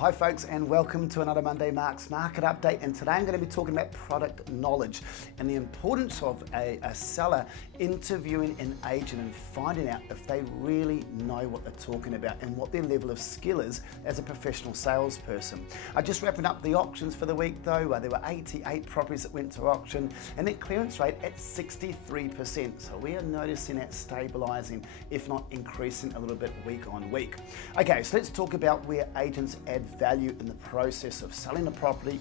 Hi folks, and welcome to another Monday Mark's Market Update. And today I'm going to be talking about product knowledge and the importance of a seller interviewing an agent and finding out if they really know what they're talking about and what their level of skill is as a professional salesperson. I just wrapping up the auctions for the week though. There were 88 properties that went to auction and their clearance rate at 63%. So we are noticing that stabilizing, if not increasing a little bit week on week. Okay, so let's talk about where agents add value in the process of selling a property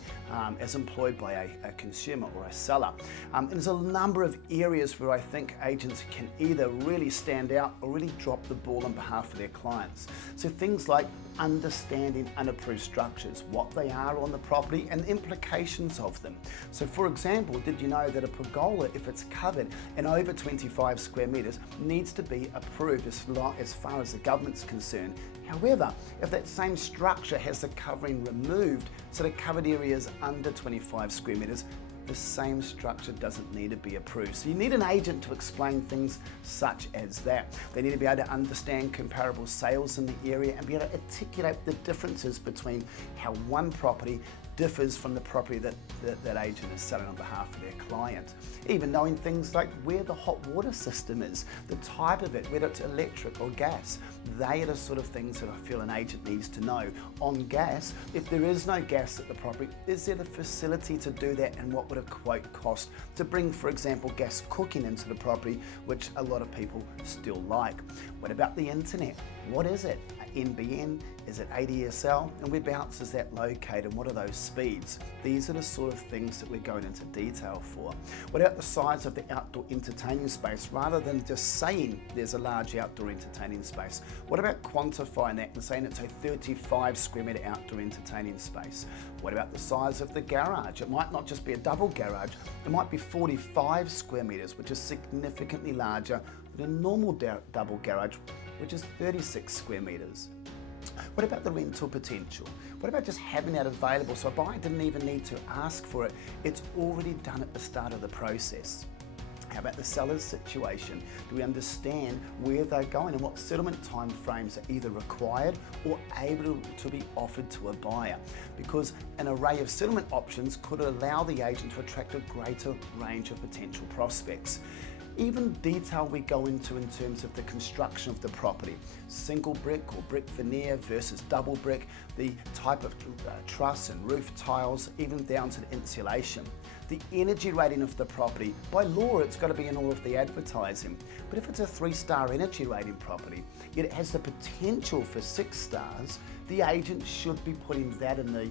as employed by a consumer or a seller. And there's a number of areas where I think agents can either really stand out or really drop the ball on behalf of their clients. So things like understanding unapproved structures, what they are on the property and the implications of them. So for example, did you know that a pergola, if it's covered and over 25 square meters, needs to be approved as far as the government's concerned? However, if that same structure has the covering removed, so the covered area is under 25 square meters, the same structure doesn't need to be approved. So you need an agent to explain things such as that. They need to be able to understand comparable sales in the area and be able to articulate the differences between how one property differs from the property that agent is selling on behalf of their client. Even knowing things like where the hot water system is, the type of it, whether it's electric or gas. They are the sort of things that I feel an agent needs to know. On gas, if there is no gas at the property, is there the facility to do that, and what would a quote cost to bring, for example, gas cooking into the property, which a lot of people still like. What about the internet? What is it? NBN? Is it ADSL? And whereabouts is that located, and what are those speeds? These are the sort of things that we're going into detail for. What about the size of the outdoor entertaining space, rather than just saying there's a large outdoor entertaining space? What about quantifying that and saying it's a 35 square meter outdoor entertaining space? What about the size of the garage? It might not just be a double garage, it might be 45 square meters, which is significantly larger than a normal double garage, which is 36 square meters. What about the rental potential? What about just having that available so a buyer didn't even need to ask for it? It's already done at the start of the process. How about the seller's situation? Do we understand where they're going and what settlement time frames are either required or able to be offered to a buyer? Because an array of settlement options could allow the agent to attract a greater range of potential prospects. Even detail we go into in terms of the construction of the property. Single brick or brick veneer versus double brick, the type of truss and roof tiles, even down to the insulation. The energy rating of the property. By law, it's got to be in all of the advertising. But if it's a 3-star energy rating property, yet it has the potential for 6 stars, the agent should be putting that in the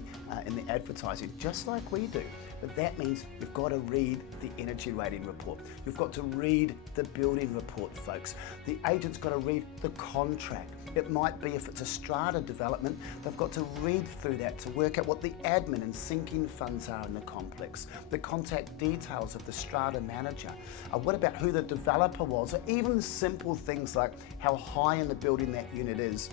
advertising, just like we do. But that means you've got to read the energy rating report. You've got to read the building report, folks. The agent's got to read the contract. It might be, if it's a strata development, they've got to read through that to work out what the admin and sinking funds are in the complex, the contact details of the strata manager. What about who the developer was, or even simple things like how high in the building that unit is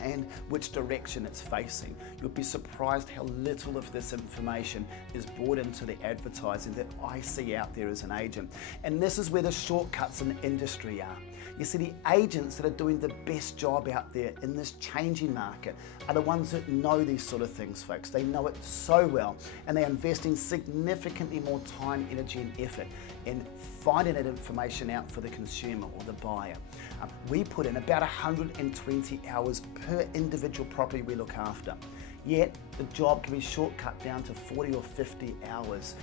and which direction it's facing. You'll be surprised how little of this information is brought into the advertising that I see out there as an agent. And this is where the shortcuts in the industry are. You see, the agents that are doing the best job out there in this changing market are the ones that know these sort of things, folks. They know it so well, and they're investing significantly more time, energy and effort in finding that information out for the consumer or the buyer. We put in about 120 hours per individual property we look after. Yet the job can be shortcut down to 40 or 50 hours.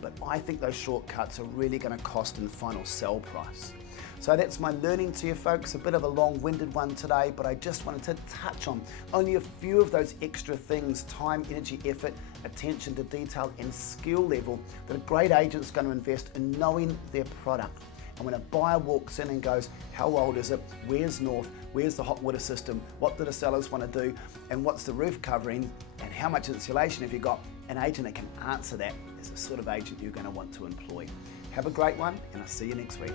But I think those shortcuts are really going to cost in the final sell price. So that's my learning to you folks, a bit of a long-winded one today, but I just wanted to touch on only a few of those extra things: time, energy, effort, attention to detail and skill level that a great agent's going to invest in knowing their product. And when a buyer walks in and goes, how old is it? Where's north? Where's the hot water system? What do the sellers want to do? And what's the roof covering? And how much insulation have you got? An agent that can answer that is the sort of agent you're going to want to employ. Have a great one, and I'll see you next week.